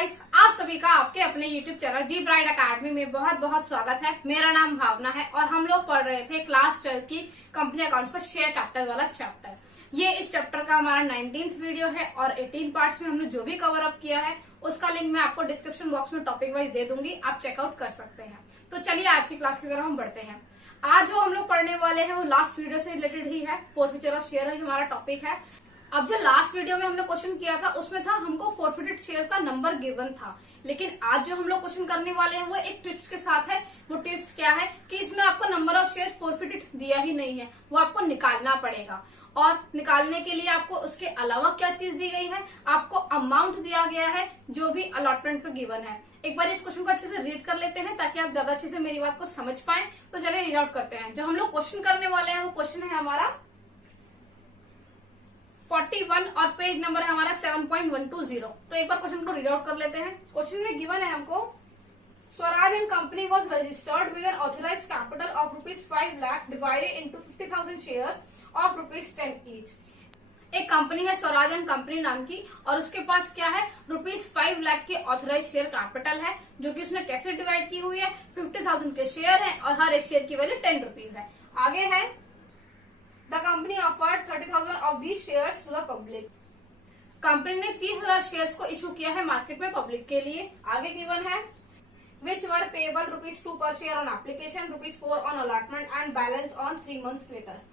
Guys, आप सभी का आपके अपने YouTube channel B bright academy में बहुत बहुत स्वागत है। मेरा नाम भावना है और हम लोग पढ़ रहे थे क्लास 12 की कंपनी अकाउंट्स का शेयर कैपिटल वाला चैप्टर। ये इस चैप्टर का हमारा 19th वीडियो है और 18 पार्ट्स में हमने जो भी कवर अप किया है उसका लिंक मैं आपको डिस्क्रिप्शन बॉक्स में टॉपिक वाइज दे दूंगी, आप चेकआउट कर सकते हैं। तो चलिए आज की क्लास की तरफ हम बढ़ते हैं। आज जो हम लोग पढ़ने वाले हैं वो लास्ट वीडियो से रिलेटेड ही है। फोरफिचर ऑफ शेयर ही हमारा टॉपिक है। अब जो लास्ट वीडियो में हमने क्वेश्चन किया था उसमें था हमको फोरफिटेड शेयर का नंबर गिवन था, लेकिन आज जो हम लोग क्वेश्चन करने वाले हैं वो एक ट्विस्ट के साथ है। वो ट्विस्ट क्या है कि इसमें आपको नंबर ऑफ शेयर्स फोरफिटेड दिया ही नहीं है, वो आपको निकालना पड़ेगा। और निकालने के लिए आपको उसके अलावा क्या चीज दी गई है, आपको अमाउंट दिया गया है जो भी अलॉटमेंट पे गिवन है। एक बार इस क्वेश्चन को अच्छे से रीड कर लेते हैं ताकि आप ज्यादा अच्छे से मेरी बात को समझ पाए। तो चलिए रीड आउट करते हैं। जो हम लोग क्वेश्चन करने वाले हैं वो क्वेश्चन है हमारा 41 और पेज नंबर है हमारा 7.120। तो एक बार क्वेश्चन को रीड आउट कर लेते हैं। क्वेश्चन में गिवन है हमको, Swaraj and company was registered with an authorise capital of ₹5 lakh divided into 50,000 shares of ₹10 each. एक कंपनी है स्वराज एंड कंपनी नाम की और उसके पास क्या है, ₹5 लाख के ऑथराइज शेयर कैपिटल है, जो कि उसने कैसे डिवाइड की हुई है, 50,000 के शेयर है और हर एक शेयर की वैल्यू ₹10 है। आगे है the company offered 30,000 of these shares to the public. Company ने 30,000 शेयर्स को इशू किया है मार्केट में पब्लिक के लिए। आगे गिवन है विच वर payable ₹2 per share on application, ₹4 on allotment and balance on 3 months later.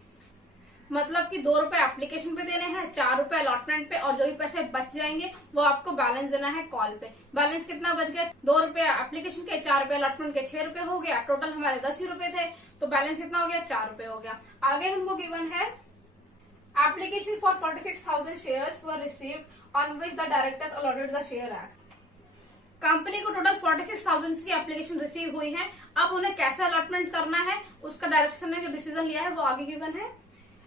मतलब कि ₹2 एप्लीकेशन पे देने हैं, ₹4 अलॉटमेंट पे और जो भी पैसे बच जाएंगे वो आपको बैलेंस देना है कॉल पे। बैलेंस कितना बच गया, ₹2 एप्लीकेशन के, ₹4 अलॉटमेंट के, ₹6 हो गया। टोटल हमारे ₹10 थे तो बैलेंस कितना हो गया, ₹4 हो गया। आगे हमको गिवन है application for 46,000 shares were received on which the directors allotted the share as. कंपनी को टोटल 46,000 की एप्लीकेशन रिसीव हुई है। अब उन्हें कैसे अलॉटमेंट करना है उसका डायरेक्टर ने जो डिसीजन लिया है वो आगे गिवन है।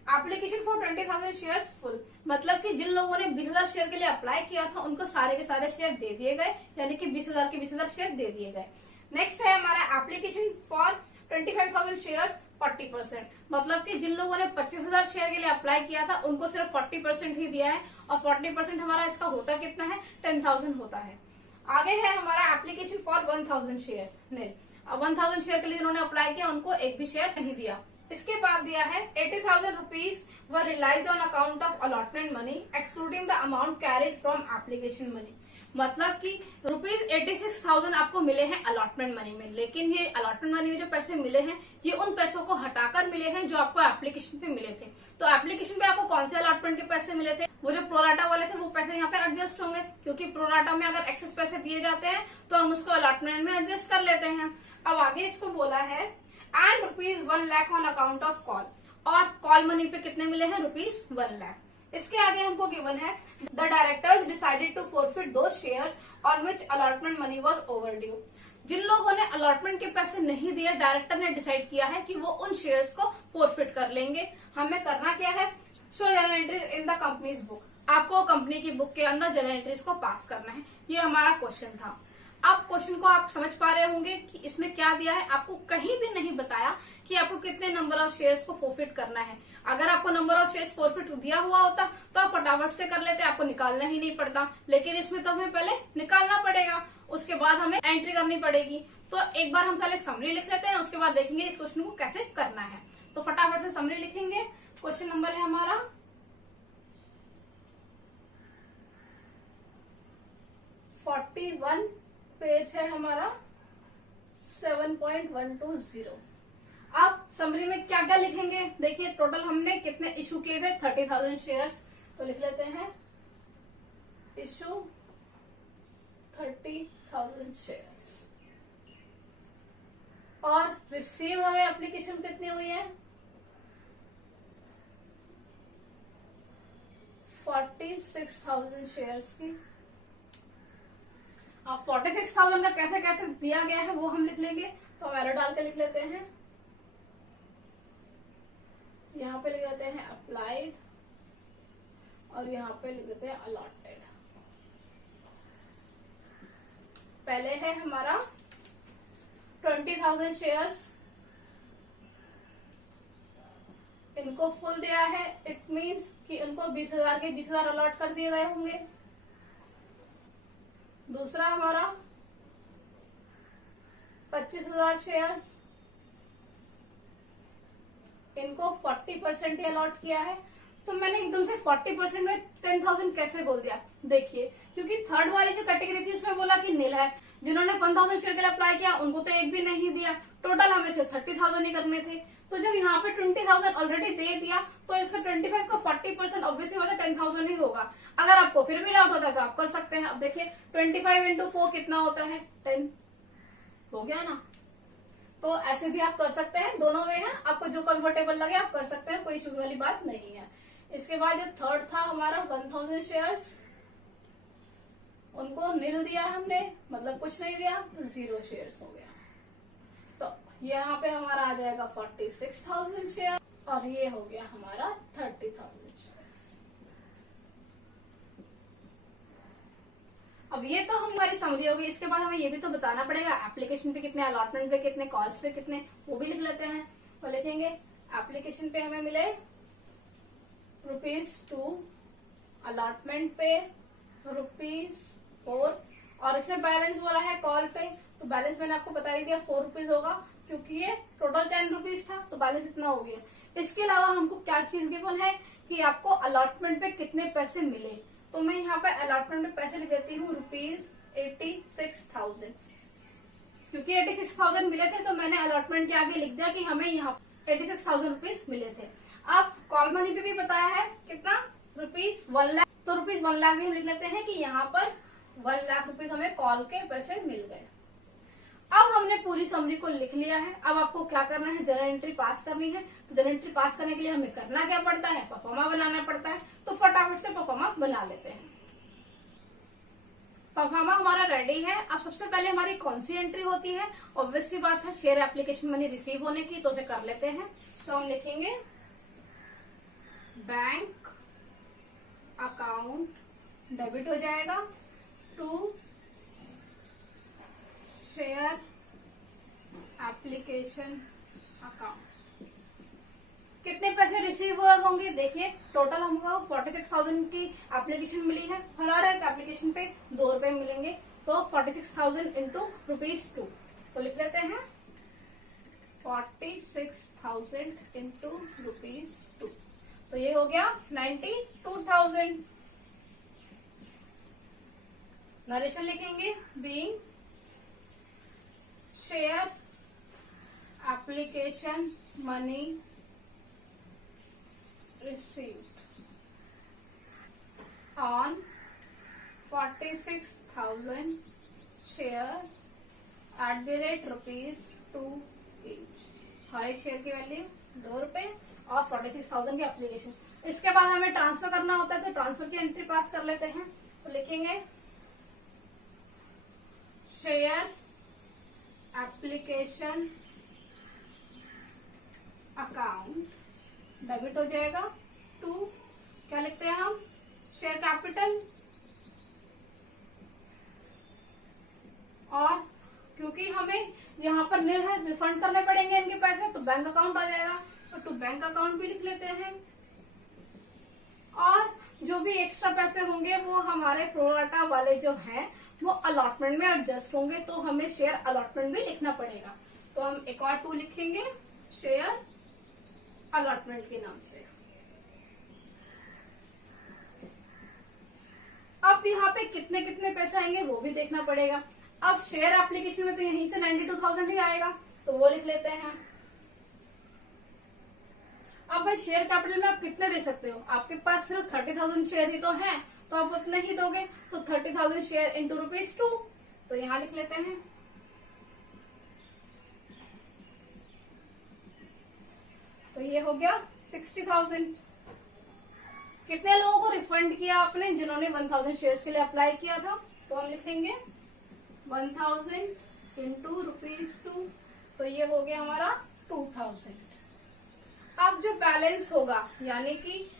एप्लीकेशन फॉर 20,000 शेयर्स फुल, मतलब कि जिन लोगों ने 20,000 शेयर के लिए अप्लाई किया था उनको सारे के सारे शेयर दे दिए गए, यानी कि 20,000 के 20,000 शेयर दे दिए गए। नेक्स्ट है हमारा एप्लीकेशन फॉर 25,000 शेयर्स 40%, मतलब कि जिन लोगों ने 25,000 शेयर के लिए अप्लाई किया था उनको सिर्फ 40% ही दिया है और 40% हमारा इसका होता कितना है, 10,000 होता है। आगे है हमारा application for 1,000 shares nil. 1,000 share के लिए जिन्होंने अप्लाई किया उनको एक भी शेयर नहीं दिया। इसके बाद दिया है 80,000 rupees were realise on account of allotment money excluding the amount carried from application money. मतलब कि ₹86,000 आपको मिले हैं अलॉटमेंट मनी में, लेकिन ये अलॉटमेंट मनी में जो पैसे मिले हैं ये उन पैसों को हटाकर मिले हैं जो आपको एप्लीकेशन पे मिले थे। तो एप्लीकेशन पे आपको कौन से अलॉटमेंट के पैसे मिले थे, वो जो प्रोराटा वाले थे वो पैसे यहाँ पे एडजस्ट होंगे, क्योंकि प्रोराटा में अगर एक्सेस पैसे दिए जाते हैं तो हम उसको अलॉटमेंट में एडजस्ट कर लेते हैं। अब आगे इसको बोला है and ₹1 lakh on account of call, और कॉल मनी पे कितने मिले हैं, ₹1 लाख। इसके आगे हमको गिवन है the directors decided to forfeit दो shares on which allotment money was overdue. जिन लोगों ने अलॉटमेंट के पैसे नहीं दिए, डायरेक्टर ने डिसाइड किया है कि वो उन शेयर्स को फॉरफिट कर लेंगे। हमें करना क्या है, show journal entries in the companies book. आपको कंपनी की बुक के अंदर जर्नल एंट्रीज को पास करना है। ये हमारा क्वेश्चन था। अब क्वेश्चन को आप समझ पा रहे होंगे कि इसमें क्या दिया है। आपको कहीं भी नहीं बताया कि आपको कितने नंबर ऑफ शेयर्स को फोरफिट करना है। अगर आपको नंबर ऑफ शेयर्स फोरफिट दिया हुआ होता तो आप फटाफट से कर लेते, आपको निकालना ही नहीं पड़ता। लेकिन इसमें तो हमें पहले निकालना पड़ेगा, उसके बाद हमें एंट्री करनी पड़ेगी। तो एक बार हम पहले समरी लिख लेते हैं, उसके बाद देखेंगे इस क्वेश्चन को कैसे करना है। तो फटाफट से समरी लिखेंगे। क्वेश्चन नंबर है हमारा 41, पेज है हमारा 7.120। अब समरी में क्या क्या लिखेंगे, देखिए टोटल हमने कितने इशू किए थे, 30,000 शेयर्स। तो लिख लेते हैं इशू 30,000 शेयर्स और रिसीव हमें एप्लीकेशन कितनी हुई है, 46,000 शेयर्स की। अब 46,000 का कैसे कैसे दिया गया है वो हम लिख लेंगे। तो हम एरो डाल के लिख लेते हैं, यहाँ पे लिख देते हैं अप्लाइड और यहाँ पे लिख देते हैं अलॉटेड। पहले है हमारा 20,000 शेयर्स, इनको फुल दिया है। इट मीन्स कि इनको 20,000 के 20,000 अलॉट कर दिए गए होंगे। दूसरा हमारा 25,000 शेयर्स, इनको 40% अलॉट किया है। तो मैंने एकदम से 40% में 10,000 कैसे बोल दिया? देखिए, क्योंकि थर्ड वाली जो कैटेगरी थी उसमें बोला कि नील है, जिन्होंने 1,000 शेयर के लिए अप्लाई किया उनको तो एक भी नहीं दिया, टोटल हमें सिर्फ 30,000 ही करने थे। तो जब यहाँ पे 20,000 ऑलरेडी दे दिया तो इसका 25 का 40% ऑब्वियसली मतलब 10,000 ही होगा। अगर आपको फिर भी डाउट होता है तो आप कर सकते हैं। अब देखिए 25 इंटू 4 कितना होता है? 10 हो गया ना। तो ऐसे भी आप कर सकते हैं, दोनों वे हैं, आपको जो कंफर्टेबल लगे आप कर सकते हैं, कोई इशू वाली बात नहीं है। इसके बाद जो थर्ड था हमारा 1,000 शेयर्स, उनको नील दिया हमने, मतलब कुछ नहीं दिया, तो 0 शेयर्स हो गया। तो यहाँ पे हमारा आ जाएगा 46,000 शेयर और ये हो गया हमारा 30,000 शेयर्स। अब ये तो हमारी समझी होगी। इसके बाद हमें ये भी तो बताना पड़ेगा एप्लीकेशन पे कितने, अलॉटमेंट पे कितने, कॉल्स पे कितने, वो भी लिख लेते हैं। तो लिखेंगे एप्लीकेशन पे हमें मिले ₹2, अलॉटमेंट पे ₹4 और इसमें बैलेंस बोला है कॉल पे, तो बैलेंस मैंने आपको बता ही दिया ₹4 होगा, क्योंकि ये टोटल ₹10 था तो बैलेंस इतना हो गया। इसके अलावा हमको क्या चीज गिवन है कि आपको अलॉटमेंट पे कितने पैसे मिले, तो मैं यहाँ पे अलॉटमेंट में पैसे लिख देती हूँ ₹86,000, क्योंकि 86,000 मिले थे तो मैंने अलॉटमेंट के आगे लिख दिया कि हमें यहाँ 86,000 मिले थे। अब कॉल मनी पे भी बताया है कितना, ₹1 लाख, तो ₹1 लाख भी हम लिख लेते हैं कि यहाँ पर ₹1 लाख हमें कॉल के पैसे मिल गए। अब हमने पूरी समरी को लिख लिया है। अब आपको क्या करना है, जर्नल एंट्री पास करनी है। तो जर्नल एंट्री पास करने के लिए हमें करना क्या पड़ता है, परफॉर्मा बनाना पड़ता है। तो फटाफट से परफॉर्मा बना लेते हैं। परफॉर्मा हमारा रेडी है। अब सबसे पहले हमारी कौन सी एंट्री होती है? ऑब्वियसली बात है शेयर एप्लीकेशन मनी रिसीव होने की, तो उसे कर लेते हैं। तो हम लिखेंगे बैंक अकाउंट डेबिट हो जाएगा टू शेयर एप्लीकेशन अकाउंट। कितने पैसे रिसीव हुए होंगे? देखिए टोटल हमको 46,000 की एप्लीकेशन मिली है, हर एक एप्लीकेशन पे ₹2 मिलेंगे, तो 46,000 इंटू ₹2। तो लिख लेते हैं 46,000 इंटू ₹2, तो ये हो गया 92,000। नरेशन लिखेंगे being share application money received on 46,000 shares at the rate ₹2 each। हर एक शेयर की वैल्यू ₹2 और 46,000 की एप्लीकेशन। इसके बाद हमें ट्रांसफर करना होता है, तो ट्रांसफर की एंट्री पास कर लेते हैं। तो लिखेंगे शेयर एप्लीकेशन अकाउंट डेबिट हो जाएगा टू, क्या लिखते हैं हम, शेयर कैपिटल, और क्योंकि हमें यहाँ पर नील है, रिफंड करने पड़ेंगे इनके पैसे, तो बैंक अकाउंट आ जाएगा, तो टू बैंक अकाउंट भी लिख लेते हैं। और जो भी एक्स्ट्रा पैसे होंगे वो हमारे प्रोराटा वाले जो है वो अलॉटमेंट में एडजस्ट होंगे, तो हमें शेयर अलॉटमेंट भी लिखना पड़ेगा। तो हम एक और 2 लिखेंगे शेयर अलॉटमेंट के नाम से। अब यहाँ पे कितने कितने पैसे आएंगे वो भी देखना पड़ेगा। अब शेयर एप्लीकेशन में तो यहीं से 92,000 ही आएगा, तो वो लिख लेते हैं। अब भाई शेयर कैपिटल में आप कितने दे सकते हो? आपके पास सिर्फ 30,000 शेयर ही तो है, तो आप उतने ही दोगे, तो 30,000 शेयर इंटू ₹2, तो यहां लिख लेते हैं। तो ये हो गया 60,000। कितने लोगों को रिफंड किया आपने जिन्होंने 1,000 शेयर्स के लिए अप्लाई किया था? तो हम लिखेंगे 1,000 इंटू ₹2, तो ये हो गया हमारा 2,000। अब जो बैलेंस होगा, यानी कि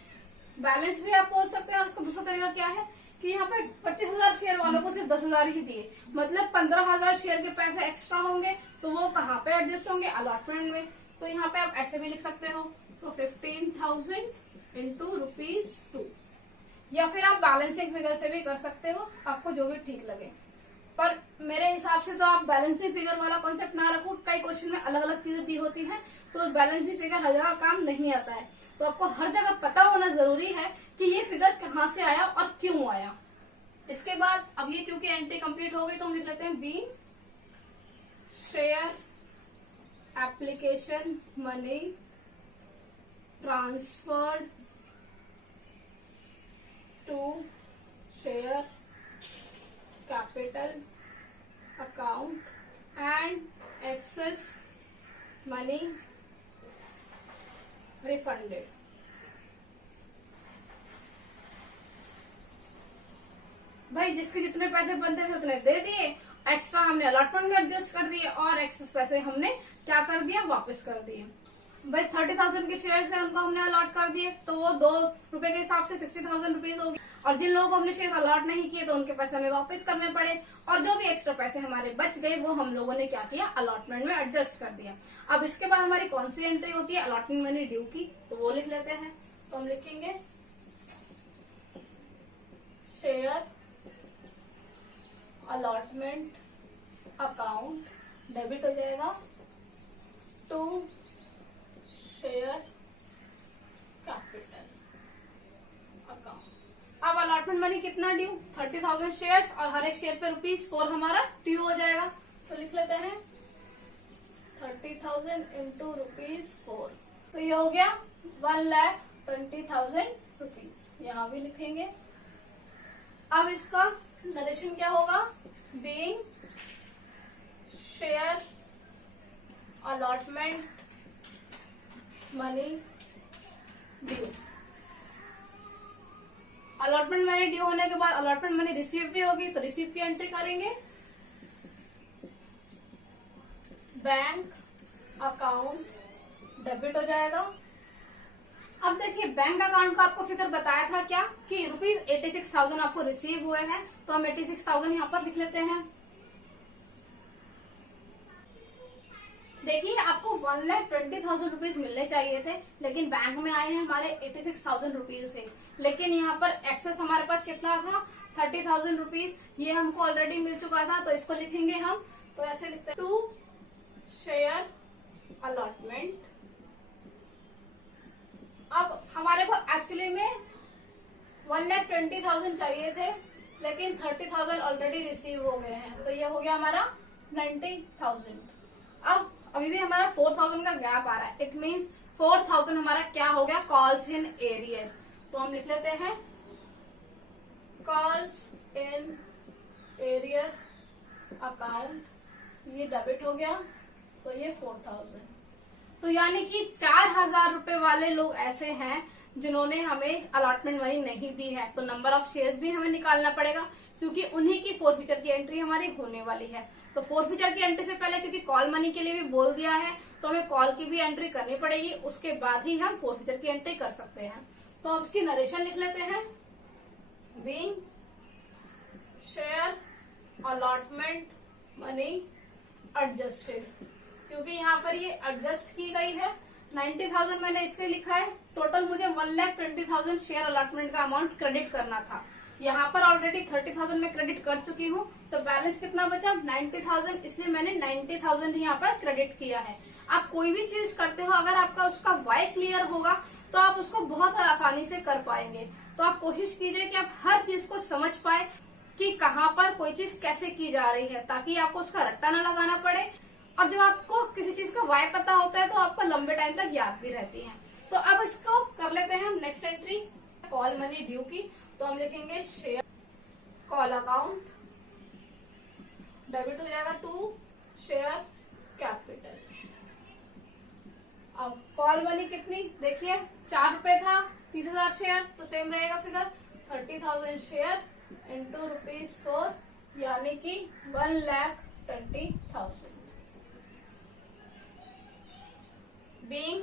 बैलेंस भी आप बोल सकते हैं, और उसका दूसरा तरीका क्या है कि यहाँ पे 25,000 शेयर वालों को सिर्फ 10,000 ही दिए, मतलब 15,000 शेयर के पैसे एक्स्ट्रा होंगे, तो वो कहाँ पे एडजस्ट होंगे? अलॉटमेंट में। तो यहाँ पे आप ऐसे भी लिख सकते हो, तो 15,000 इंटू ₹2, या फिर आप बैलेंसिंग फिगर से भी कर सकते हो, आपको जो भी ठीक लगे। पर मेरे हिसाब से तो आप बैलेंसिंग फिगर वाला कॉन्सेप्ट ना रखो, कई क्वेश्चन में अलग अलग चीजें दी होती हैं, तो बैलेंसिंग फिगर हर जगह काम नहीं आता है। तो आपको हर जगह पता होना जरूरी है कि ये फिगर कहाँ से आया और क्यों आया। इसके बाद अब ये क्योंकि एंट्री कंप्लीट हो गई तो हम लिख लेते हैं be share application money transferred to share capital account and excess money refunded. भाई जिसके जितने पैसे बनते थे उतने दे दिए, एक्स्ट्रा हमने अलॉटमेंट में एडजस्ट कर दिए और एक्सेस पैसे हमने क्या कर दिया, वापस कर दिए। भाई 30,000 के शेयर्स थे उनको हमने अलॉट कर दिए, तो वो ₹2 के हिसाब से 60,000 रुपीज हो गए। और जिन लोगों को हमने शेयर अलॉट नहीं किए तो उनके पैसे हमें वापस करने पड़े, और जो भी एक्स्ट्रा पैसे हमारे बच गए वो हम लोगों ने क्या किया, अलॉटमेंट में एडजस्ट कर दिया। अब इसके बाद हमारी कौन सी एंट्री होती है, अलॉटमेंट मनी ड्यू की, तो वो लिख लेते हैं। तो हम लिखेंगे शेयर अलॉटमेंट अकाउंट डेबिट हो जाएगा टू शेयर कैपिटल अकाउंट। अब अलॉटमेंट मनी कितना ड्यू, 30,000 शेयर्स, और हर एक शेयर पे ₹4 हमारा ड्यू हो जाएगा। तो लिख लेते हैं 30,000 इंटू ₹4, तो ये हो गया 1,20,000 रुपीज। यहाँ भी लिखेंगे। अब इसका नरेशन क्या होगा, being share allotment money due. Allotment money due होने के बाद अलॉटमेंट मनी रिसीव भी होगी, तो रिसीव की एंट्री करेंगे। बैंक अकाउंट डेबिट हो जाएगा। अब देखिए बैंक अकाउंट का आपको फिगर बताया था क्या कि ₹86,000 आपको रिसीव हुए हैं, तो हम 86,000 यहाँ पर लिख लेते हैं। देखिए आपको 1,20,000 रुपीज मिलने चाहिए थे, लेकिन बैंक में आए हैं हमारे 86,000 रुपीज से। लेकिन यहाँ पर एक्सेस हमारे पास कितना था, 30,000 रुपीज, ये हमको ऑलरेडी मिल चुका था, तो इसको लिखेंगे हम। तो ऐसे लिखते हैं टू शेयर अलॉटमेंट। अब हमारे को एक्चुअली में 1,20,000 चाहिए थे, लेकिन 30,000 ऑलरेडी रिसीव हो गए हैं, तो ये हो गया हमारा 90,000। अब अभी भी हमारा 4,000 का गैप आ रहा है, इट मीन्स 4,000 हमारा क्या हो गया, कॉल्स इन एरियर। तो हम लिख लेते हैं कॉल्स इन एरियर अकाउंट, ये डेबिट हो गया, तो ये 4,000। तो यानी कि 4,000 रुपए वाले लोग ऐसे हैं जिन्होंने हमें अलॉटमेंट मनी नहीं दी है, तो नंबर ऑफ शेयर्स भी हमें निकालना पड़ेगा, क्योंकि उन्हीं की फोरफीचर की एंट्री हमारी होने वाली है। तो फोरफीचर की एंट्री से पहले, क्योंकि कॉल मनी के लिए भी बोल दिया है, तो हमें कॉल की भी एंट्री करनी पड़ेगी, उसके बाद ही हम फोरफीचर की एंट्री कर सकते हैं। तो अब इसकी नरेशन लिख लेते हैं, being share allotment money adjusted, क्योंकि यहाँ पर ये एडजस्ट की गई है। 90,000 मैंने इसलिए लिखा है, टोटल मुझे 1,20,000 शेयर अलॉटमेंट का अमाउंट क्रेडिट करना था, यहाँ पर ऑलरेडी 30,000 में क्रेडिट कर चुकी हूँ, तो बैलेंस कितना बचा 90,000, इसलिए मैंने 90,000 यहाँ पर क्रेडिट किया है। आप कोई भी चीज करते हो, अगर आपका उसका वाई क्लियर होगा तो आप उसको बहुत आसानी से कर पाएंगे। तो आप कोशिश कीजिए कि आप हर चीज को समझ पाए कि कहाँ पर कोई चीज कैसे की जा रही है, ताकि आपको उसका रट्टा न लगाना पड़े। और जब आपको किसी चीज का वाई पता होता है तो आपको लंबे टाइम तक याद भी रहती है। तो अब इसको कर लेते हैं हम next entry, call money due की। तो हम लिखेंगे शेयर कॉल अकाउंट डेबिट हो जाएगा टू शेयर कैपिटल। अब कॉल मनी कितनी, देखिए ₹4 था, 30,000 शेयर, तो सेम रहेगा फिगर, 30,000 शेयर इंटू ₹4, यानी कि 1,20,000। बीइंग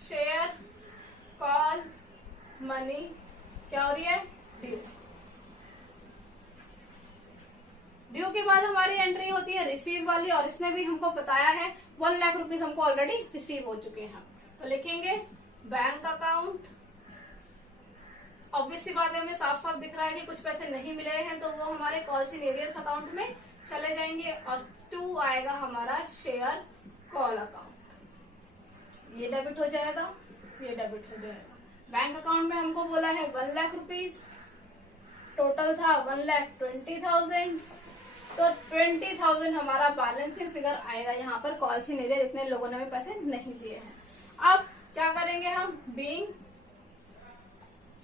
शेयर कॉल मनी क्या हो रही है, ड्यू। ड्यू के बाद हमारी एंट्री होती है रिसीव वाली, और इसने भी हमको बताया है 1 लाख रुपीज हमको ऑलरेडी रिसीव हो चुके हैं। तो लिखेंगे बैंक अकाउंट ऑब्वियस सी बात है, हमें साफ साफ दिख रहा है कि कुछ पैसे नहीं मिले हैं, तो वो हमारे कॉल्स इन एरियर्स अकाउंट में चले जाएंगे और 2 आएगा हमारा शेयर कॉल अकाउंट। ये डेबिट हो जाएगा, ये डेबिट हो जाएगा। बैंक अकाउंट में हमको बोला है 1 लाख रुपीज, टोटल था 1,20,000, तो 20,000 हमारा बैलेंसिंग फिगर आएगा यहाँ पर कॉल्स इन एरियर इतने लोगों ने हमें पैसे नहीं दिए हैं। अब क्या करेंगे हम, being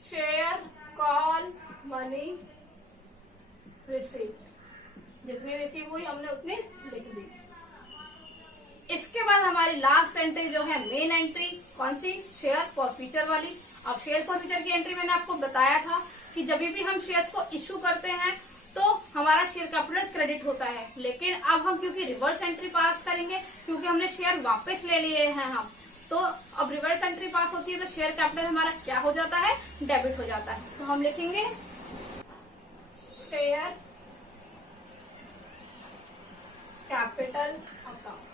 share call money receive, जितनी रिसीव हुई हमने उतनी लिख दी। इसके बाद हमारी लास्ट एंट्री जो है मेन एंट्री, कौन सी, शेयर फॉरफीचर वाली। अब शेयर फॉरफीचर की एंट्री मैंने आपको बताया था कि जब भी हम शेयर्स को इश्यू करते हैं तो हमारा शेयर कैपिटल क्रेडिट होता है, लेकिन अब हम क्योंकि रिवर्स एंट्री पास करेंगे, क्योंकि हमने शेयर वापस ले लिए हैं हम, तो अब रिवर्स एंट्री पास होती है तो शेयर कैपिटल हमारा क्या हो जाता है, डेबिट हो जाता है। तो हम लिखेंगे शेयर कैपिटल अकाउंट।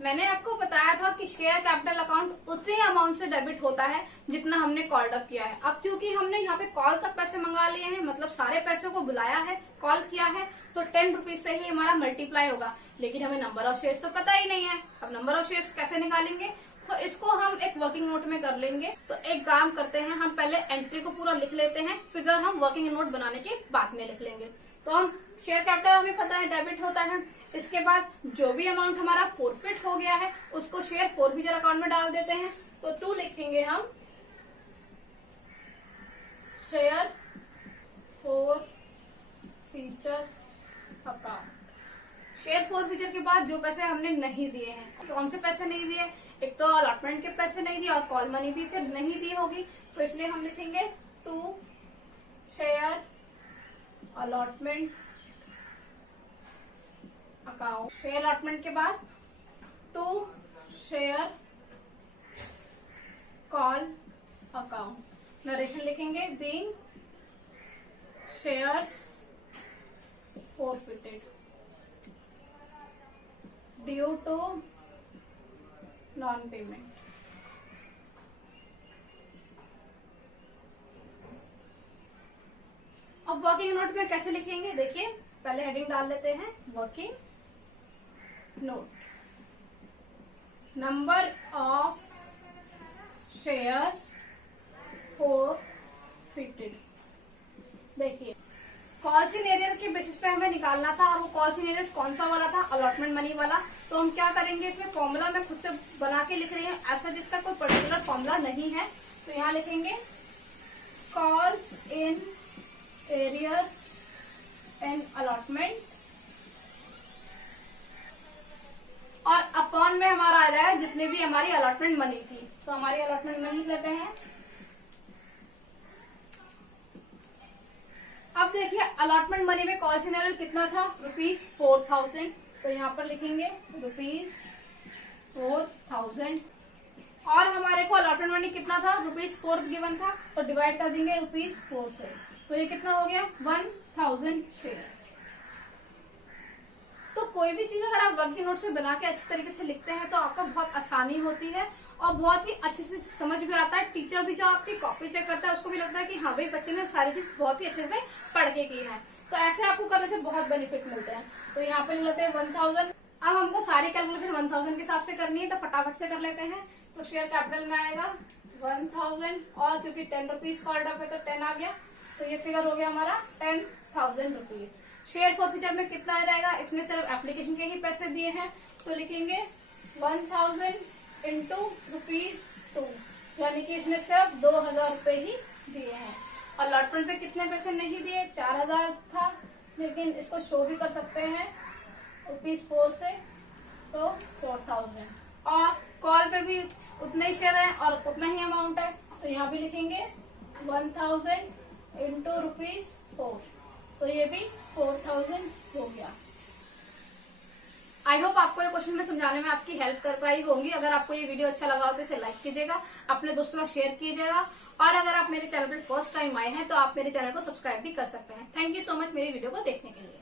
मैंने आपको बताया था कि शेयर कैपिटल अकाउंट उतनी अमाउंट से डेबिट होता है जितना हमने कॉल्ड अप किया है। अब क्योंकि हमने यहाँ पे कॉल तक पैसे मंगा लिए हैं, मतलब सारे पैसे को बुलाया है, कॉल किया है, तो 10 रुपीज से ही हमारा मल्टीप्लाई होगा, लेकिन हमें नंबर ऑफ शेयर्स तो पता ही नहीं है। अब नंबर ऑफ शेयर्स कैसे निकालेंगे, तो इसको हम एक वर्किंग नोट में कर लेंगे। तो एक काम करते हैं, हम पहले एंट्री को पूरा लिख लेते हैं, फिगर हम वर्किंग नोट बनाने के बाद में लिख लेंगे। तो हम शेयर कैपिटल हमें पता है डेबिट होता है, इसके बाद जो भी अमाउंट हमारा फोरफिट हो गया है उसको शेयर फॉरफीचर अकाउंट में डाल देते हैं। तो 2 लिखेंगे हम share forfeiture account. Share forfeiture के बाद जो पैसे हमने नहीं दिए हैं, कौन से पैसे नहीं दिए, एक तो अलॉटमेंट के पैसे नहीं दिए और कॉल मनी भी फिर नहीं दी होगी, तो इसलिए हम लिखेंगे 2 share allotment account. Share allotment के बाद 2 शेयर कॉल अकाउंट। नरेशन लिखेंगे being shares forfeited due to non-payment। अब वर्किंग नोट में कैसे लिखेंगे, देखिए पहले हेडिंग डाल लेते हैं working note, number of shares forfeited। देखिए कॉल्स इन एरियर के बेसिस पे हमें निकालना था, और वो कॉल्स इन एरियर्स कौन सा वाला था, अलॉटमेंट मनी वाला। तो हम क्या करेंगे, इसमें फॉर्मूला मैं खुद से बना के लिख रही हूँ, ऐसा जिसका कोई पर्टिकुलर फॉर्मूला नहीं है। तो यहाँ लिखेंगे calls in arrears and allotment, और अपॉन में हमारा आ रहा है जितनी भी हमारी अलॉटमेंट मनी थी, तो हमारी अलॉटमेंट मनी लेते हैं। अब देखिए अलॉटमेंट मनी में कॉल्स इन एरियर कितना था, ₹4,000, तो यहाँ पर लिखेंगे ₹4,000, और हमारे को अलॉटमेंट मनी कितना था, ₹4 गिवन था, तो डिवाइड कर देंगे ₹4 से, तो ये कितना हो गया 1,000 शेयर्स। तो कोई भी चीज अगर आप वर्किंग नोट से बना के अच्छे तरीके से लिखते हैं तो आपको बहुत आसानी होती है और बहुत ही अच्छे से समझ भी आता है। टीचर भी जो आपकी कॉपी चेक करता है उसको भी लगता है कि हाँ भाई बच्चे ने सारी चीज बहुत ही अच्छे से पढ़ के की है। तो ऐसे आपको करने से बहुत बेनिफिट मिलते हैं। तो यहाँ पे लेते हैं 1000। अब हमको सारी कैलकुलेशन 1000 के हिसाब से करनी है, तो फटाफट से कर लेते हैं। तो शेयर कैपिटल में आएगा 1000, और क्योंकि 10 रुपीज कॉल्ड अप है तो 10 आ गया, तो ये फिगर हो गया हमारा 10,000 रुपीज। शेयर फॉरफीचर में कितना आ जाएगा, इसमें सिर्फ एप्लीकेशन के ही पैसे दिए हैं, तो लिखेंगे 1000 इंटू ₹2, यानी कि इसमें सिर्फ 2000 रुपए ही दिए हैं। अलॉटमेंट पे कितने पैसे नहीं दिए, 4000 था, लेकिन इसको शो भी कर सकते हैं ₹4 से, तो 4000। और कॉल पे भी उतने ही शेयर है और उतना ही अमाउंट है, तो यहाँ भी लिखेंगे 1000 इंटू ₹4, तो ये भी 4000 हो गया। आई होप आपको ये क्वेश्चन में समझाने में आपकी हेल्प कर पाई होंगी। अगर आपको ये वीडियो अच्छा लगा हो तो इसे लाइक कीजिएगा, अपने दोस्तों का शेयर कीजिएगा, और अगर आप मेरे चैनल पर फर्स्ट टाइम आए हैं तो आप मेरे चैनल को सब्सक्राइब भी कर सकते हैं। थैंक यू सो मच मेरी वीडियो को देखने के लिए।